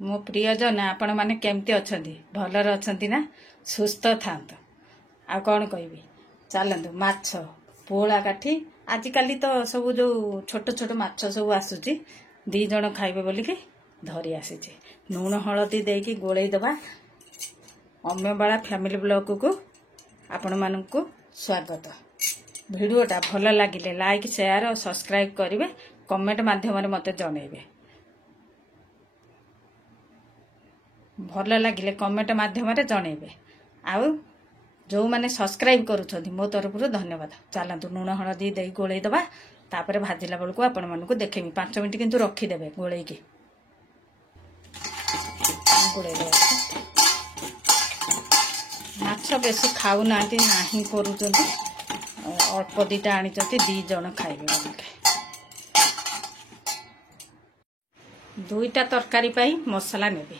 मो प्रियजन आपण मैंने केमती अच्छा भलर अच्छा ना सुस्थ था आ कौन कहबी चलतु माछ पोला काठी आजिकल तो सब जो छोट छोट माछ सब आसूची दी जन खाइबे बोलिकी धरी आसी लुण हलदी देकी गोलई दबा अम्यबाला फैमिली ब्लॉग को आपण मानकु स्वागत। वीडियोटा भल लगिले लाइक शेयर और सब्सक्राइब करेंगे, कमेंट माध्यम मते जनइबे। भल लगिले कमेंट माध्यम जनइबे। आउ जो माने सब्सक्राइब करूछथि मो तरफ धन्यवाद। चलतु लुण हलदी दे गोलई दबा तापर भाजिला बेलू आपण मानकु देखेमी 5 मिनिट किंतु रखी देबे गोलई की गोलई दबा। माछ बेसी खाऊ नांती नाही करूछथि, अल्प दीटा आनी दी जन खाइबे बोलिके। दुईटा तरकारी पाई मसला नेबे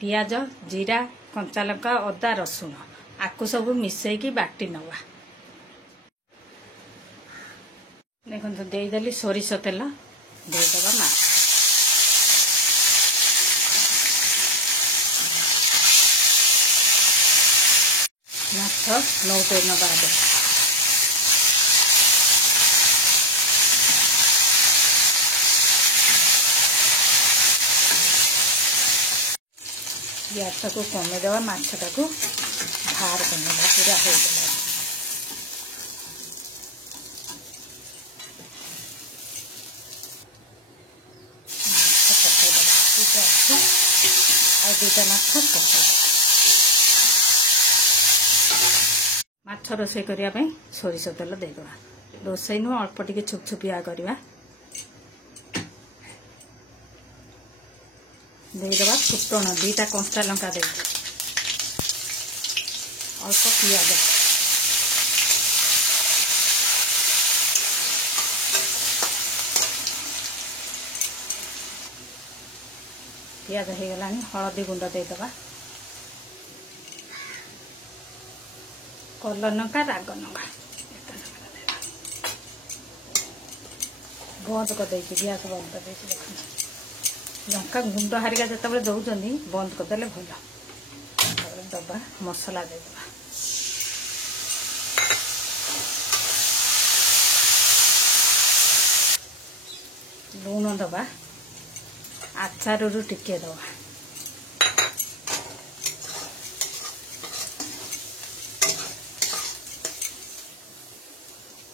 पियाज जीरा कंचा लंका अदा रसुण आकु सब मिसेकी बाटी नवा। देखो देदेली सोरिष तेल देदबा माछ नौटे नवा गैस को कमेदवा माछटा को बाहर करनेबा पूरा हो गला। माछ रोषे करने सोरिष तेल देदवा। रोषे नु अल्प टिके छुपछुपिया करवा देदवा। फुटण दीटा कंचा लंका दे अल्प पियाज पियाज हो गला। हलदी गुंड देदवा, कलर लंका राग लंका बंद कर गैस बंद कर देख। लंका गुंड हारिका जिते दौरान बंद करदे भल। दबा मसला देदबा लुण दबा आचार रु टिके दबा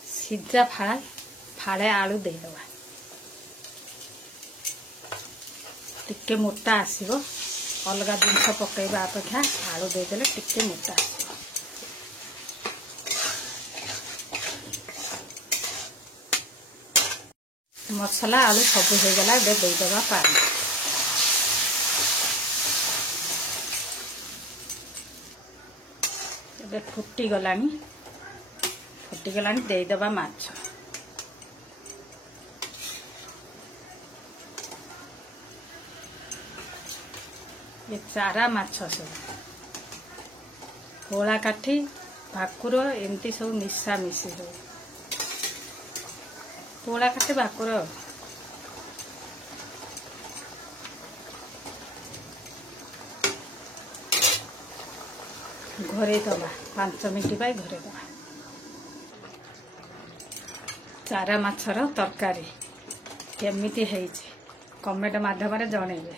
सीधा फाड़े आलू देदबा टिके मोटा आसीबो। अलग जिनस पकईबा अपेक्षा आलू देदेले टिके मोटा आसीबो। मसला आलू सब हो गला। देदबा पानी फुटी गलानी देदबा माछ। ये चारा माछ सब पोला काठी भाकुर एमती सब मिशा मिशी सब पोला काठी भाकुर घरे दबा 5 मिनिट पाई घरे दबा। चारा माछर तरकारी केमिति हेइछि कमेंट माध्यम जनइबे।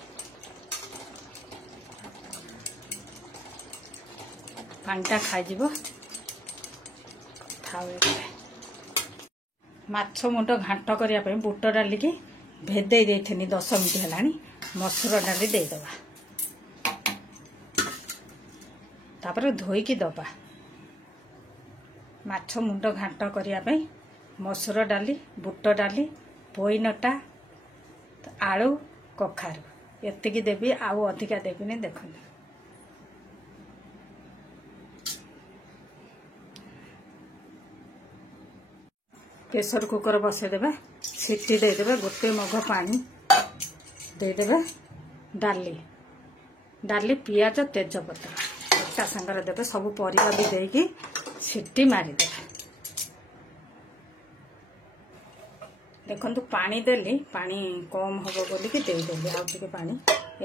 पानीटा खाइजिबो माछ मुंड घांट करने बुट डाली की भेदे देथिनी 10 मिनिट हेलानी। मसूर डाली देदबा तापर धोईकी दबा। माछ मुंड घांट करने मसूर डाली बुट डाली पोईनटा आलू कखारू एतिकी देवी आउ अधिका देविनी। देखो प्रेसर कुकर बसईदे सीटी देदे गोटे मग पानी देदे डाली डाली पियाज तेजपत्र एका सांगर देवे सब परिवा भी देकी सीटी मारिदे। देखो पानी देली पानी कम हम बोलिकी देदेली आउ टिके पानी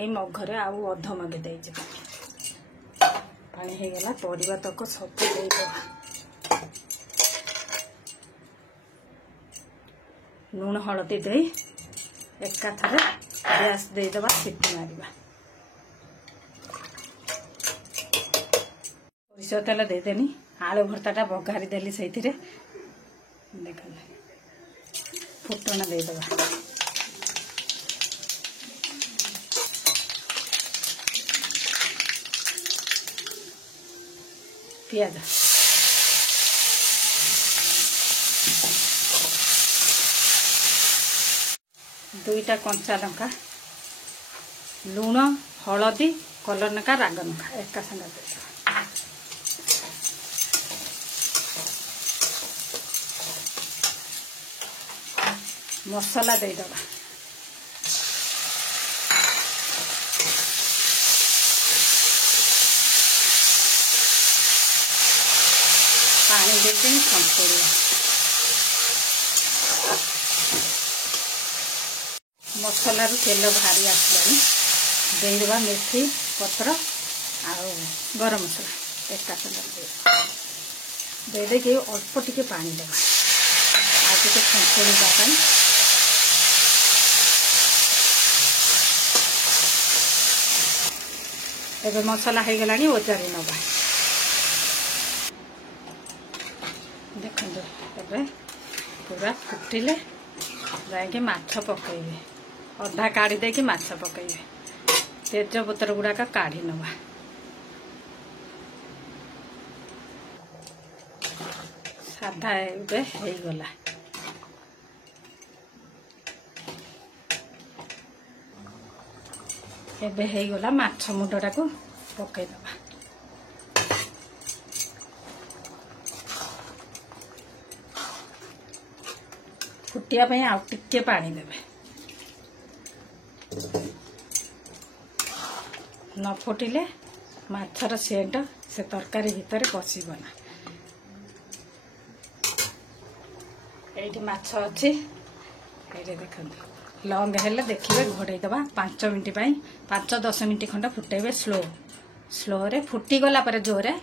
এই ମଗରେ ଆଉ ଅଧ ମଗେ ଦେଇଛି ପାଣି ହେଇଗଲା। ପରିବା ତକ ସବୁ ଦେଇଦେବା। ଲୁଣ ହଳଦୀ ଦେଇ ଏକାଥରେ ଗ୍ୟାସ୍ ଦେଇଦେବା, ସିଟି ମାରିବା। ସୋରିଷ ତେଲ ଦେଇଦେନି। ଆଳୁ ଭର୍ତ୍ତାଟା ବଘାରି ଦେଲି ସେଇଥିରେ। ଦେଖନ୍ତୁ ଫୁଟଣ ଦେଇଦେବା। ପିଆଜ, ଦୁଇଟା କଞ୍ଚା ଲଙ୍କା, ଲୁଣ ହଳଦୀ କଲର ଲଙ୍କା ରାଗ ଲଙ୍କା ଏକା ସାଙ୍ଗରେ ଦେଇଦେବା। ମସଲା ଦେଇଦେବା। ପାଣି ଦେଇକି ସନ୍ତୁଳିବା। ମସଲାରୁ ତେଲ ବାହାରି ଆସିଲାଣି। ଦେଇଦେବା ମେଥି ପତ୍ର ଆଉ ଗରମ ମସଲା ଏକା ସାଙ୍ଗରେ ଦେଇଦେଇକି ଅଳ୍ପ ଟିକେ ପାଣି ଦେବା ଆଉ ଟିକେ ସନ୍ତୁଳିବା ପାଇଁ। ଏବେ ମସଲା ହେଇଗଲାଣି, ଓଜାରି ନେବା। ଦେଖନ୍ତୁ ଏବେ ପୁରା ଫୁଟିଲେ ଯାଇକି ମାଛ ପକାଇବେ। ଅଧା କାଢ଼ି ଦେଇକି ମାଛ ପକାଇବେ। ତେଜପତ୍ର ଗୁଡ଼ାକ କାଢ଼ି ନେବା। ସାଧା ଏବେ ହେଇଗଲା। ଏବେ ହେଇଗଲା। ମାଛ ମୁଣ୍ଡଟାକୁ ପକାଇଦେବା। ଫୁଟିବା ପାଇଁ ଆଉ ଟିକେ ପାଣି ଦେବେ। ନ ଫୁଟିଲେ ମାଛର ସେଣ୍ଟ ସେ ତରକାରୀ ଭିତରେ ପଶିବ ନା। ଏଇଠି ମାଛ ଅଛି। ଏଇଠି ଦେଖନ୍ତୁ ଲଙ୍ଗ ହେଲେ ଦେଖିବେ ଘୋଡ଼େଇ ଦେବା 5 ମିନିଟ୍ ପାଇଁ। 5-10 ମିନିଟ୍ ଖଣ୍ଡ ଫୁଟେଇବେ ସ୍ଲୋରେ। ଫୁଟିଗଲା ପରେ ଜୋରେ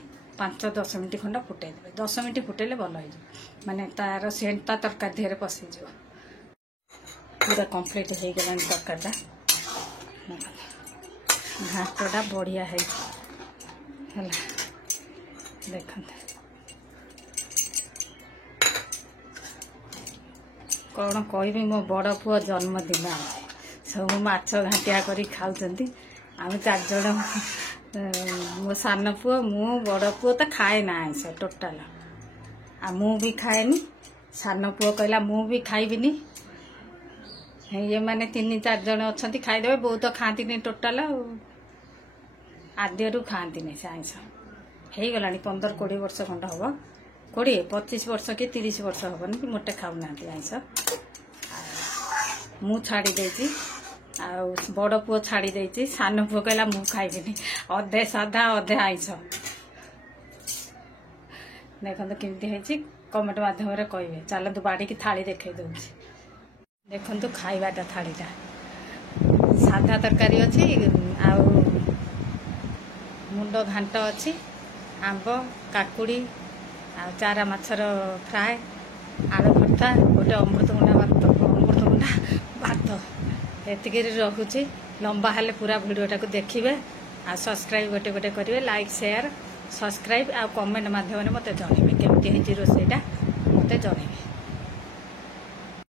5-10 ମିନିଟ୍ ଖଣ୍ଡ ଫୁଟେଇ ଦେବେ। 10 ମିନିଟ୍ ଫୁଟେଇଲେ ଭଲ ହେଇଯିବ, ମାନେ ତାର ସେଣ୍ଟ ତା ତରକାରୀ ଦେହରେ ପଶିଯିବ। ପୁରା କମ୍ପ୍ଲିଟ୍ ହେଇଗଲାଣି ତରକାରୀଟା। ଘାଣ୍ଟଟା ବଢ଼ିଆ ହେଇଛି ହେଲା। ଦେଖନ୍ତୁ କ'ଣ କହିବି, ମୋ ବଡ଼ ପୁଅ ଜନ୍ମଦିନ ଅଛି। ସବୁ ମାଛ ଘାଣ୍ଟିଆ କରି ଖାଉଛନ୍ତି। ଆମେ 4 ଜଣ, ମୋ ସାନ ପୁଅ, ମୁଁ, ବଡ଼ ପୁଅ ତ ଖାଏ ନା ଆଇଁଷ ଟୋଟାଲ। ଆଉ ମୁଁ ବି ଖାଏନି। ସାନ ପୁଅ କହିଲା ମୁଁ ବି ଖାଇବିନି। ଏମାନେ 3-4 ଜଣ ଅଛନ୍ତି ଖାଇଦେବେ। ବୋଉ ତ ଖାଆନ୍ତିନି ଟୋଟାଲ, ଆଦ୍ୟରୁ ଖାଆନ୍ତିନି ସେ ଆଇଁଷ। ହେଇଗଲାଣି 15-20 ବର୍ଷ ଖଣ୍ଡ ହେବ। 20-25 ବର୍ଷ କି 30 ବର୍ଷ ହେବନି କି ମୋଟେ ଖାଉନାହାନ୍ତି ଆଇଁଷ। ମୁଁ ଛାଡ଼ି ଦେଇଛି, ଆଉ ବଡ଼ ପୁଅ ଛାଡ଼ି ଦେଇଛି। ସାନ ପୁଅ କହିଲା ମୁଁ ଖାଇବିନି, ଅଧେ ସାଧା ଅଧେ ଆଇଁଷ। ଦେଖନ୍ତୁ କେମିତି ହେଇଛି, କମେଣ୍ଟ ମାଧ୍ୟମରେ କହିବେ। ଚାଲନ୍ତୁ ବାଡ଼ିକି ଥାଳି ଦେଖାଇ ଦେଉଛି। ଦେଖନ୍ତୁ ଖାଇବାଟା ଥାଳିଟା। ସାଧା ତରକାରୀ ଅଛି, ଆଉ ମୁଣ୍ଡ ଘାଣ୍ଟ ଅଛି, ଆମ୍ବ, କାକୁଡ଼ି, ଆଉ ଚାରା ମାଛର ଫ୍ରାଏ, ଆଳୁ ଭର୍ତ୍ତା, ଗୋଟେ ଅମୃତଭଣ୍ଡା ଭାତ। ଏତିକିରେ ରହୁଛି। ଲମ୍ବା ହେଲେ ପୁରା ଭିଡ଼ିଓଟାକୁ ଦେଖିବେ। ଆଉ ସବସ୍କ୍ରାଇବ୍ ଗୋଟେ କରିବେ। ଲାଇକ୍, ସେୟାର, ସବସ୍କ୍ରାଇବ୍ ଆଉ କମେଣ୍ଟ ମାଧ୍ୟମରେ ମୋତେ ଜଣାଇବେ କେମିତି ହେଇଛି ରୋଷେଇଟା।